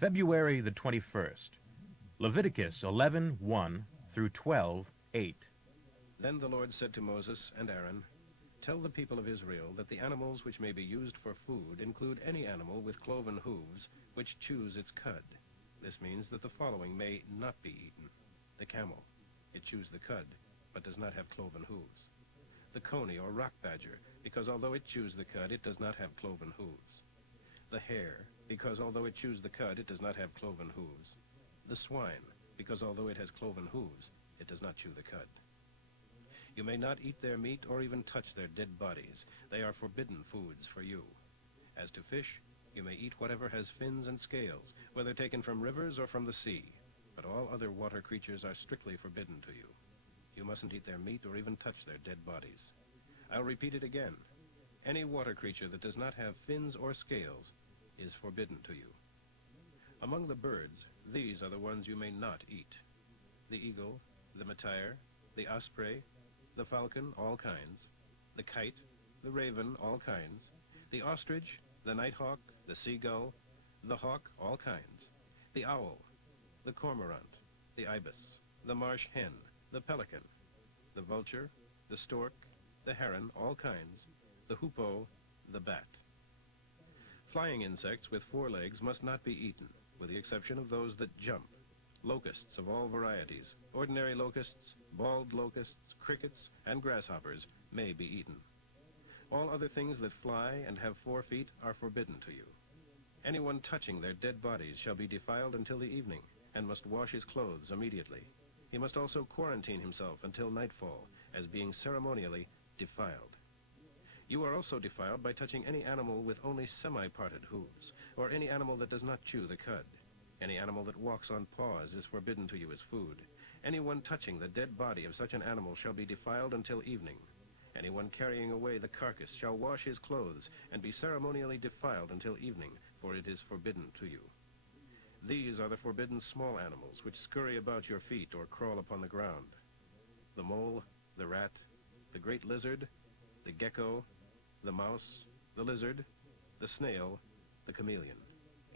February the 21st. Leviticus 11:1 through 12:8. Then the Lord said to Moses and Aaron, "Tell the people of Israel that the animals which may be used for food include any animal with cloven hooves which chews its cud." This means that the following may not be eaten: the camel. It chews the cud, but does not have cloven hooves. The coney or rock badger, because although it chews the cud, it does not have cloven hooves. The hare, because although it chews the cud, it does not have cloven hooves. The swine, because although it has cloven hooves, it does not chew the cud. You may not eat their meat or even touch their dead bodies. They are forbidden foods for you. As to fish, you may eat whatever has fins and scales, whether taken from rivers or from the sea. But all other water creatures are strictly forbidden to you. You mustn't eat their meat or even touch their dead bodies. I'll repeat it again. Any water creature that does not have fins or scales is forbidden to you. Among the birds, these are the ones you may not eat: the eagle, the martyr, the osprey, the falcon, all kinds, the kite, the raven, all kinds, the ostrich, the nighthawk, the seagull, the hawk, all kinds, the owl, the cormorant, the ibis, the marsh hen, the pelican, the vulture, the stork, the heron, all kinds, the hoopoe, the bat. Flying insects with 4 legs must not be eaten, with the exception of those that jump. Locusts of all varieties, ordinary locusts, bald locusts, crickets, and grasshoppers may be eaten. All other things that fly and have 4 feet are forbidden to you. Anyone touching their dead bodies shall be defiled until the evening, and must wash his clothes immediately. He must also quarantine himself until nightfall, as being ceremonially defiled. You are also defiled by touching any animal with only semi-parted hooves, or any animal that does not chew the cud. Any animal that walks on paws is forbidden to you as food. Anyone touching the dead body of such an animal shall be defiled until evening. Anyone carrying away the carcass shall wash his clothes and be ceremonially defiled until evening, for it is forbidden to you. These are the forbidden small animals which scurry about your feet or crawl upon the ground: the mole, the rat, the great lizard, the gecko, the mouse, the lizard, the snail, the chameleon.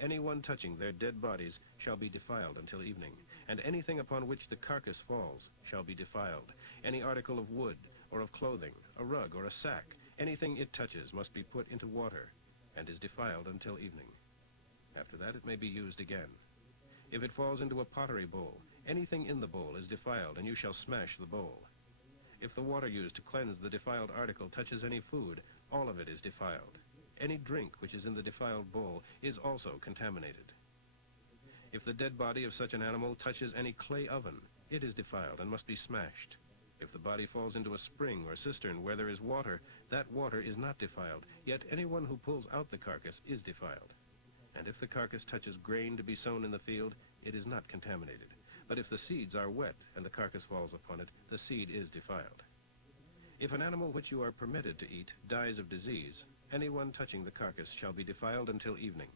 Anyone touching their dead bodies shall be defiled until evening, and anything upon which the carcass falls shall be defiled. Any article of wood or of clothing, a rug or a sack, anything it touches must be put into water, and is defiled until evening. After that it may be used again. If it falls into a pottery bowl, anything in the bowl is defiled, and you shall smash the bowl. If the water used to cleanse the defiled article touches any food, all of it is defiled. Any drink which is in the defiled bowl is also contaminated. If the dead body of such an animal touches any clay oven, it is defiled and must be smashed. If the body falls into a spring or cistern where there is water, that water is not defiled, yet anyone who pulls out the carcass is defiled. And if the carcass touches grain to be sown in the field, it is not contaminated. But if the seeds are wet and the carcass falls upon it, the seed is defiled. If an animal which you are permitted to eat dies of disease, anyone touching the carcass shall be defiled until evening.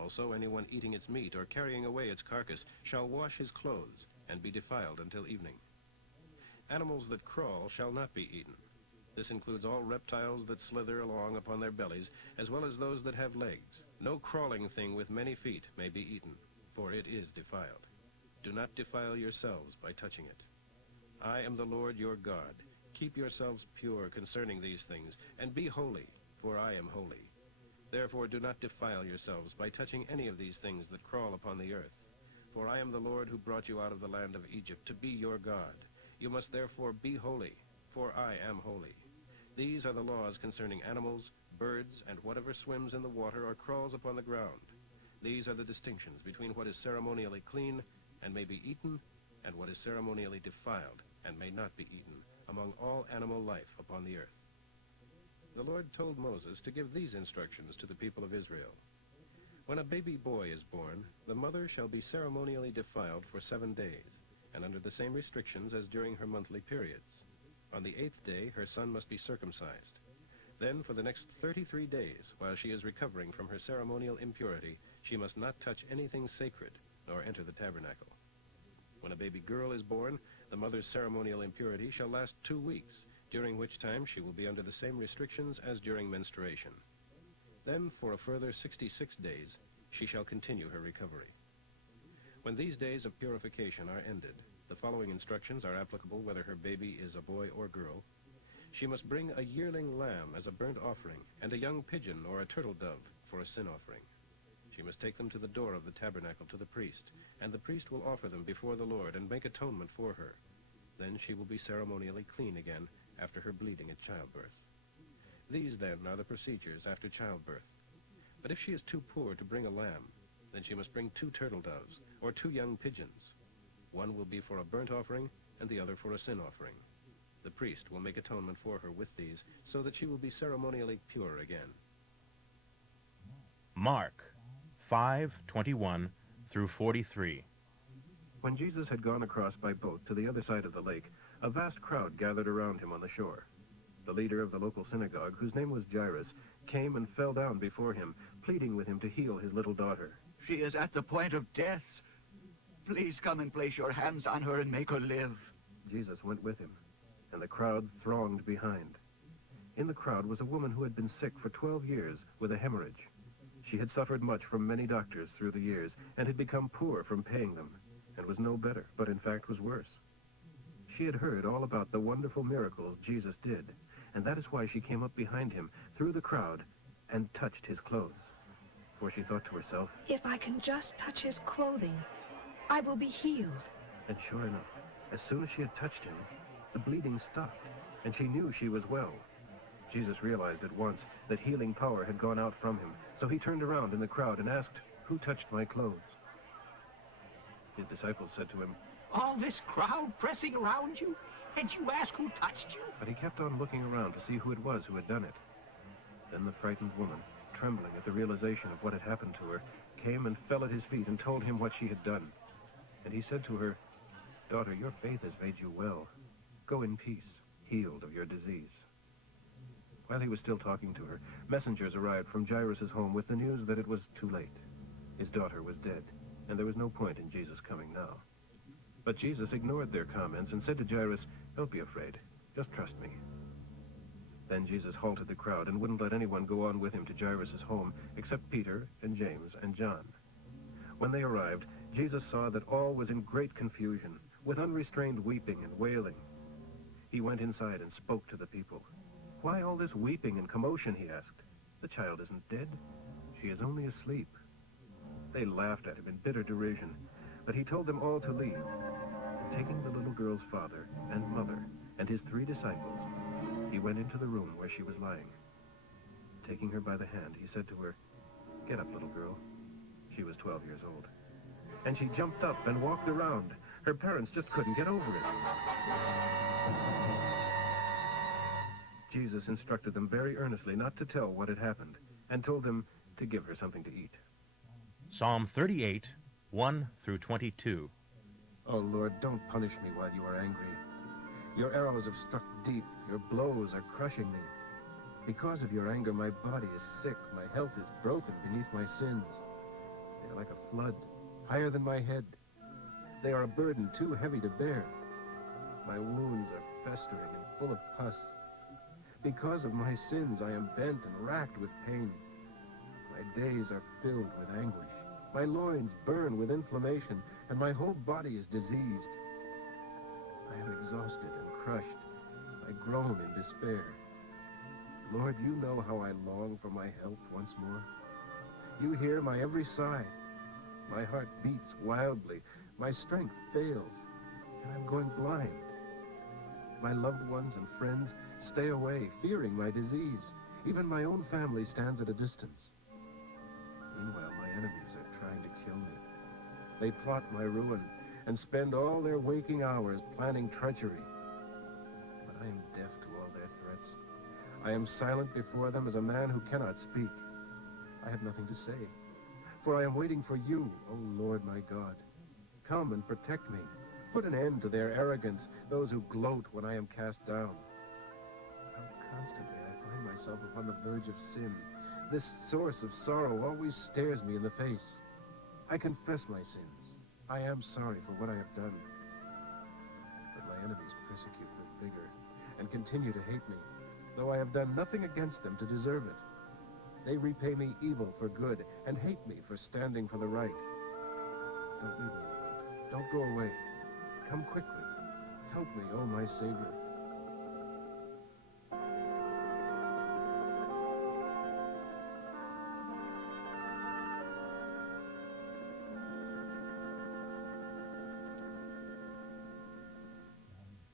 Also, anyone eating its meat or carrying away its carcass shall wash his clothes and be defiled until evening. Animals that crawl shall not be eaten. This includes all reptiles that slither along upon their bellies, as well as those that have legs. No crawling thing with many feet may be eaten, for it is defiled. Do not defile yourselves by touching it. I am the Lord your God. Keep yourselves pure concerning these things, and be holy, for I am holy. Therefore do not defile yourselves by touching any of these things that crawl upon the earth. For I am the Lord who brought you out of the land of Egypt to be your God. You must therefore be holy, for I am holy. These are the laws concerning animals, birds, and whatever swims in the water or crawls upon the ground. These are the distinctions between what is ceremonially clean and may be eaten, and what is ceremonially defiled and may not be eaten, among all animal life upon the earth. The Lord told Moses to give these instructions to the people of Israel. When a baby boy is born, the mother shall be ceremonially defiled for 7 days, and under the same restrictions as during her monthly periods. On the 8th day, her son must be circumcised. Then, for the next 33 days, while she is recovering from her ceremonial impurity, she must not touch anything sacred, nor enter the tabernacle. When a baby girl is born, the mother's ceremonial impurity shall last 2 weeks, during which time she will be under the same restrictions as during menstruation. Then, for a further 66 days, she shall continue her recovery. When these days of purification are ended, the following instructions are applicable whether her baby is a boy or girl. She must bring a yearling lamb as a burnt offering, and a young pigeon or a turtle dove for a sin offering. She must take them to the door of the tabernacle to the priest, and the priest will offer them before the Lord and make atonement for her. Then she will be ceremonially clean again after her bleeding at childbirth. These, then, are the procedures after childbirth. But if she is too poor to bring a lamb, then she must bring 2 turtle doves or 2 young pigeons. One will be for a burnt offering, and the other for a sin offering. The priest will make atonement for her with these, so that she will be ceremonially pure again. Mark 5:21 through 43. When Jesus had gone across by boat to the other side of the lake, a vast crowd gathered around him on the shore. The leader of the local synagogue, whose name was Jairus, came and fell down before him, pleading with him to heal his little daughter. She is at the point of death. Please come and place your hands on her and make her live. Jesus went with him, and the crowd thronged behind. In the crowd was a woman who had been sick for 12 years with a hemorrhage. She had suffered much from many doctors through the years, and had become poor from paying them, and was no better, but in fact was worse. She had heard all about the wonderful miracles Jesus did, and that is why she came up behind him through the crowd and touched his clothes. For she thought to herself, if I can just touch his clothing, I will be healed. and sure enough, as soon as she had touched him, the bleeding stopped, and she knew she was well. Jesus realized at once that healing power had gone out from him, so he turned around in the crowd and asked, "Who touched my clothes?" His disciples said to him, All this crowd pressing around you, and you ask who touched you? but he kept on looking around to see who it was who had done it. Then the frightened woman, trembling at the realization of what had happened to her, came and fell at his feet and told him what she had done. And he said to her, "Daughter, your faith has made you well. Go in peace, healed of your disease." While he was still talking to her, messengers arrived from Jairus' home with the news that it was too late. His daughter was dead, and there was no point in Jesus coming now. But Jesus ignored their comments and said to Jairus, "Don't be afraid. Just trust me." Then Jesus halted the crowd and wouldn't let anyone go on with him to Jairus' home except Peter and James and John. When they arrived, Jesus saw that all was in great confusion, with unrestrained weeping and wailing. He went inside and spoke to the people. "Why all this weeping and commotion?" he asked. "The child isn't dead. She is only asleep." They laughed at him in bitter derision, but he told them all to leave. Taking the little girl's father and mother and his 3 disciples, he went into the room where she was lying. Taking her by the hand, he said to her, "Get up, little girl." She was 12 years old. And she jumped up and walked around. Her parents just couldn't get over it. Jesus instructed them very earnestly not to tell what had happened, and told them to give her something to eat. Psalm 38, 1 through 22. "Oh, Lord, don't punish me while you are angry. Your arrows have struck deep. Your blows are crushing me. Because of your anger, my body is sick. My health is broken beneath my sins. They are like a flood, higher than my head. They are a burden too heavy to bear. My wounds are festering and full of pus. Because of my sins, I am bent and racked with pain. My days are filled with anguish. My loins burn with inflammation, and my whole body is diseased. I am exhausted and crushed. I groan in despair. Lord, you know how I long for my health once more. You hear my every sigh. My heart beats wildly. My strength fails, and I'm going blind. My loved ones and friends stay away, fearing my disease. Even my own family stands at a distance. Meanwhile, my enemies are trying to kill me. They plot my ruin and spend all their waking hours planning treachery. But I am deaf to all their threats. I am silent before them as a man who cannot speak. I have nothing to say, for I am waiting for you, O Lord my God. Come and protect me. Put an end to their arrogance, those who gloat when I am cast down. How constantly I find myself upon the verge of sin. This source of sorrow always stares me in the face. I confess my sins. I am sorry for what I have done. But my enemies persecute with vigor and continue to hate me, though I have done nothing against them to deserve it. They repay me evil for good and hate me for standing for the right. Don't leave me, Lord. Don't go away. Come quickly. Help me, O my Savior.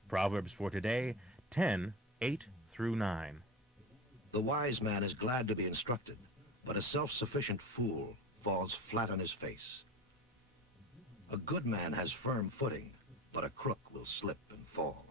Proverbs for today, 10, 8 through 9. The wise man is glad to be instructed, but a self-sufficient fool falls flat on his face. A good man has firm footing, but a crook will slip and fall.